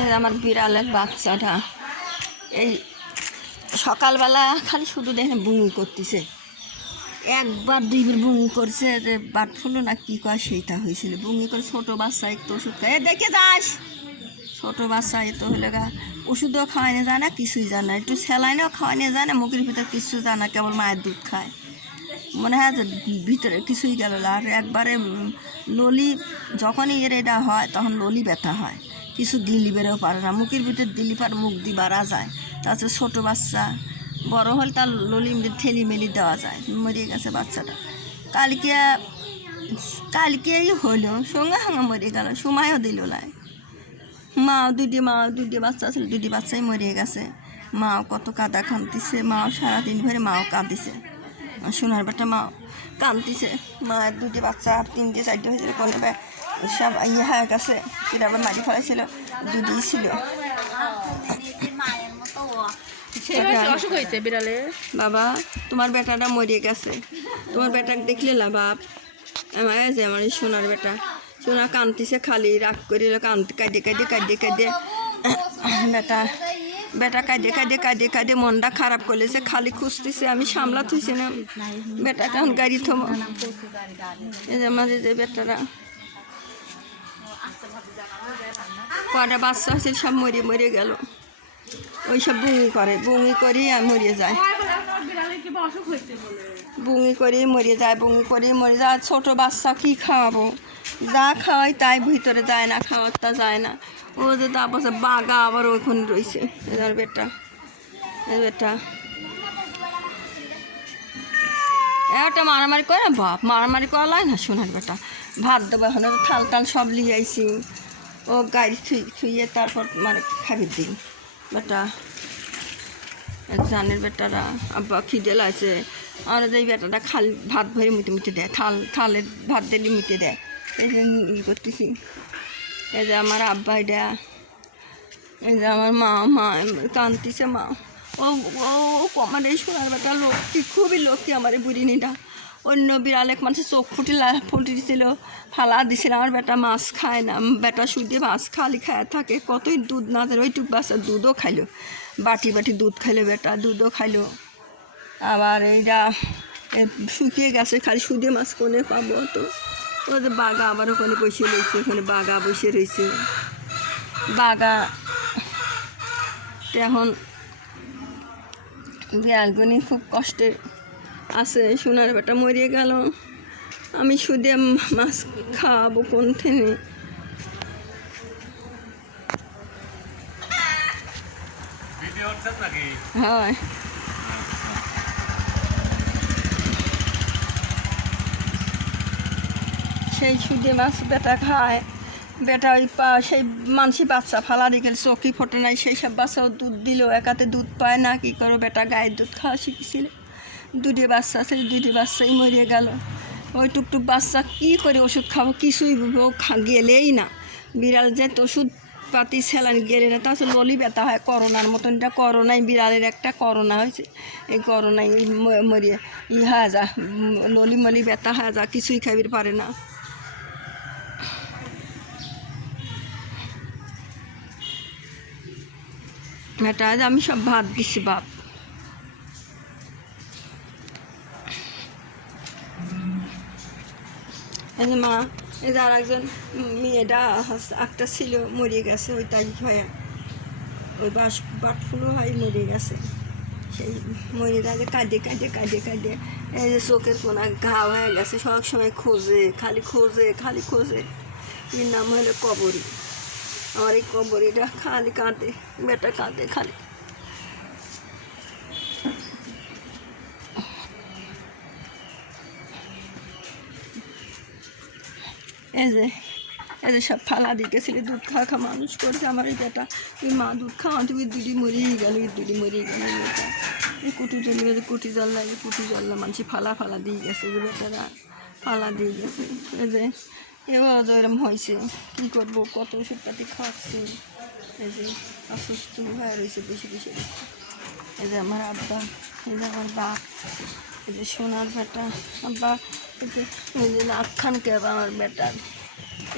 এই আমার বিড়ালের বাচ্চাটা এই সকালবেলা খালি শুধু দেখে বুঙি করতেছে, একবার দুইবার বুঙি করছে, যে বাট ফুলো না কী কয় সেইটা হয়েছিল, বুঙি করে ছোটো বাচ্চা একটু ওষুধ খায়, দেখে যাস ছোটো বাচ্চা এত হলে গা ওষুধও খাওয়ানো যায় না, কিছুই যায় না, একটু স্যালাইনও খাওয়ানো যায় না, মুখের ভিতরে কিছু যায় না, কেবল মায়ের দুধ খায়, মনে হয় যে ভিতরে কিছুই গেল না। আর একবারে ললি যখনই এর এটা হয় তখন ললি ব্যথা হয়, কিছু দিলি বেরোও পারে না, মুখের ভিতরে দিলি পারে মুখ দিয়ে বাড়া যায়। তাছাড়া ছোটো বাচ্চা বড় হলে তার ললি ঠেলি মেলি দেওয়া যায়, মরিয়ে গেছে বাচ্চাটা। কালকেই হলো সঙ্গে সঙ্গে মরে গেল, সময়ও দিল না। মাও দুটি বাচ্চা ছিল, দুটি বাচ্চাই মরিয়ে গেছে। মাও কত কাদা কাঁদতেছে, মাও সারাদিন ধরে মাও কাঁদিছে, সোনার বেটা মাও কাঁদতেছে। মায়ের দুটি বাচ্চা আর তিনটে চারটে হয়েছিল, কোনো সব ইয়ে হয়ে গেছে, সেটা আবার মারি ফেলাইছিল, দুটি ছিল। বাবা তোমার বেটাটা মরিয়ে গেছে, তোমার বেটাকে দেখলে না বাপ, আমার যে আমার সোনার বেটা, সোনা কাঁদতেছে খালি, রাগ করে কাঁদে বেটা কাঁদে মনটা খারাপ করলেছে, খালি খুঁজতেছে, আমি সামলা থুইছি না বেটাটা, এখন গাড়ি থমো। এই যে আমাদের যে বেটারা কটা বাচ্চা আছে সব মরিয়ে গেল, ওই সব বুঙি করি আর মরিয়ে যায়, বুঙি করি মরিয়ে যায়। ছোটো বাচ্চা কী খাওয়াবো, যা খাওয়াই তাই ভিতরে যায় না, খাওয়ারটা যায় না। ও যে তারপর বাঘা আবার ওইখানে রয়েছে, এবার বেটা একটা মারামারি করে, বাপ মারামারি করা লাগে না সোনার বেটা। ভাত দেবো এখন থাল টাল সব লিয়ে আইসি, ও গাড়ি থুইয়ে তারপর মানে খাবি দিই বেটা। জানের বেটারা আব্বা খিদে লাগছে, আমরা যে বেটাটা ভাত ভরে মুটে দেয়, থালের ভাত দিলে মুটে দেয়। এই যে ই করতেছি, এই যে আমার আব্বা এটা, এই যে আমার মা কাঁদতেছে, মা ও আমার এই সোনার বেটা লক্ষ্মী, খুবই লক্ষ্মী আমার এই বুড়িনিটা। অন্য বিড়ালে মানুষের চোখ ফুটিছিল, ফালা দিছিল, আমার বেটা মাছ খায় না, বেটা শুধু মাছ খালি খায় থাকে, কতই দুধ না দেয়, ওইটুক বাচ্চা দুধও খাইলো, বাটি দুধ খাইলো, বেটা দুধও খাইলো। আবার এইটা শুকিয়ে গেছে, খালি সুদে মাছ কোনে পাবো, তো ও যে বাঘা আবার ওখানে বসে রয়েছে, ওখানে বাঘা বসে রয়েছে, বাঘা এখন বিড়ালগুনি খুব কষ্টে আছে। সোনার বেটা মরিয়ে গেল, আমি সুদে মাছ খাওয়াবো কোন থেকে? হয় সেই সুদে মাছ বেটা খায়, বেটা ওই সেই মানসি বাচ্চা ফালা দিয়ে গেল, চোখই ফোটে নাই, সেই সব বাচ্চাও দুধ দিল, একাতে দুধ পায় না, কী করো, বেটা গায়ের দুধ খাওয়া শিখেছিল, দুটি বাচ্চা আছে, দুটি বাচ্চাই মরিয়ে গেল। ওই টুকটুক বাচ্চা কী করে ওষুধ খাবো, কিছুই গেলেই না, বিড়াল যে ওষুধ পাতি স্যালাইন গেলে না, তাছাড়া ললি ব্যথা হয় করোনার মতন, এটা করোনায় বিড়ালের একটা করোনা হয়েছে, এই করোনায় মরিয়ে হয়ে যা, ললি ব্যথা হয়ে যা, কিছুই খাবির পারে না। এটা আমি সব ভাত দিছি বাপ। এই যে মা, এই যে আর একজন মেয়েটা একটা ছিল মরিয়ে গেছে, ওইটাই হয়, ওই বাটফুলো হয় মরিয়ে গেছে, সেই মরিয়ে যায়, কাঁদে এই যে চোখের কোনা ঘা হয়ে গেছে, সব সময় খালি খোঁজে। এর নাম হলো কবরী। আমার এই কবরীটা খালি কাঁদে, বেটা কাঁদে খালি। এই যে সব ফালা দিয়ে গেছিল, দুধ খাওয়া মানুষ করছে আমার এই বেটা, এই মা দুধ খাওয়া তুমি দুটি মরিয়ে গেল, মেয়েটা এই কুটি জল লাগে, কুটি জল না মানুষ ফালা দিয়ে গেছে, যে বেটারা ফালা দিয়ে গেছে। এই যে এবার এরম হয়েছে, কী করবো, কত ওষুধপাতি খাওয়াচ্ছি, এই যে অসুস্থ হয়ে রয়েছে বেশি। এই যে আমার আব্বা, এই যে আমার বাপ, এই যে সোনার বেটা আব্বা, এই যে নাক খান কে আমার বেটার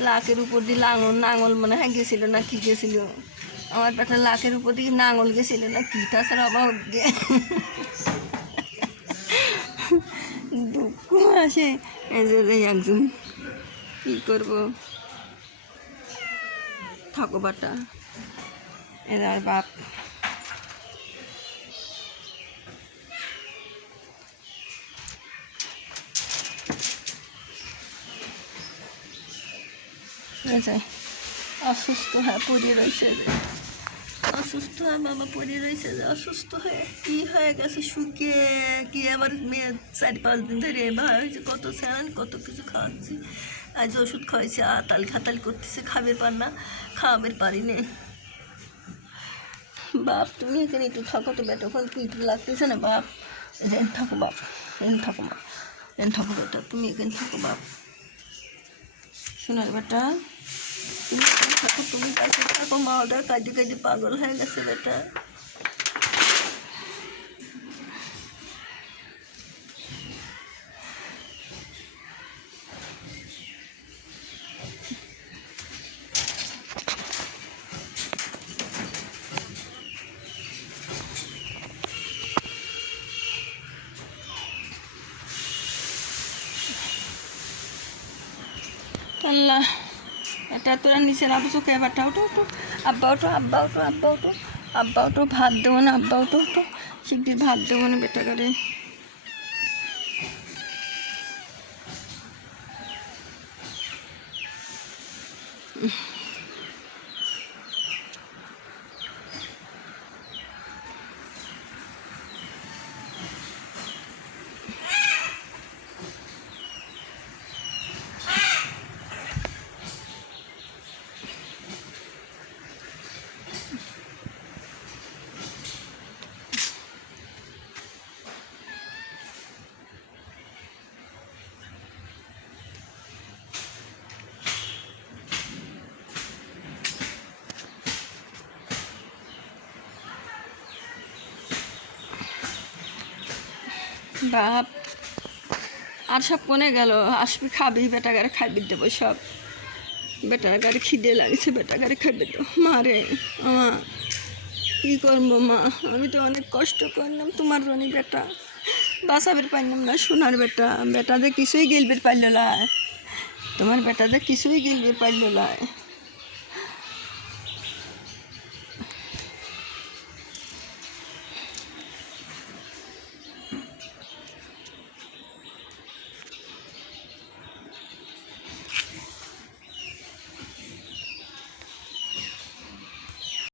লাখের উপর দিয়ে নাঙল মনে হয় গেছিল না কি গেছিল, আমার বেটা লাখের উপর দিয়ে নাঙল গেছিল না কি, তাছাড়া অভাব দিয়ে দুঃখ আসে। এই যে একজন কী করবো, থাকো বাটা এর বাপ। অসুস্থ হয়ে পড়ে রয়েছে, অসুস্থ হয়ে বাবা পড়ে রয়েছে, অসুস্থ হয়ে কী হয়ে গেছে শুকিয়ে কি আবার মেয়ে 4-5 দিন ধরে এবার হয়েছে, কত স্যান কত কিছু খাওয়াচ্ছি, আজ ওষুধ খাওয়াইছে আতাল খাতাল করতেছে, খাবে পার না, খাওয়াবের পারি নে। বাপ তুমি এখানে একটু থাকো তো বেটা, ওখানে কি একটু লাগতেছে না বাপ, এখানে থাকো বাপ, এখানে থাকো মা, এখানে থাকো বেটা, তুমি এখানে থাকো বাপ, শোনার বেটা তুমি থাকো, তুমি কাছে থাকো, মা ওদের কাজে কাজে পাগল হয়ে গেছে বেটা। আল্লাহ, এটা তোরা নিচে নাবো চোখে বাটা, ওটো ওটো আব্বা, ওটো আব্বা, ওটো আব্বা, ওটো আব্বা, ওটো ভাত দেবো না আব্বা, ওটো ওটো শিগগির ভাত দেবো না বেটা করে। বাপ আর সব কোনে গেল, আসবি খাবি বেটা গাড়ি খাইবি দেবো সব, বেটার গাড়ি খিদে লাগছে, বেটা গাড়ি খাইবে তো মা রে, আমার কী করবো মা, আমি তো অনেক কষ্ট করলাম তোমার জন্য বেটা, বাঁচাবের পারলাম না, সোনার বেটা, বেটাদের কিছুই গেলবের পারল না, তোমার বেটাদের কিছুই গেলবের পারল না।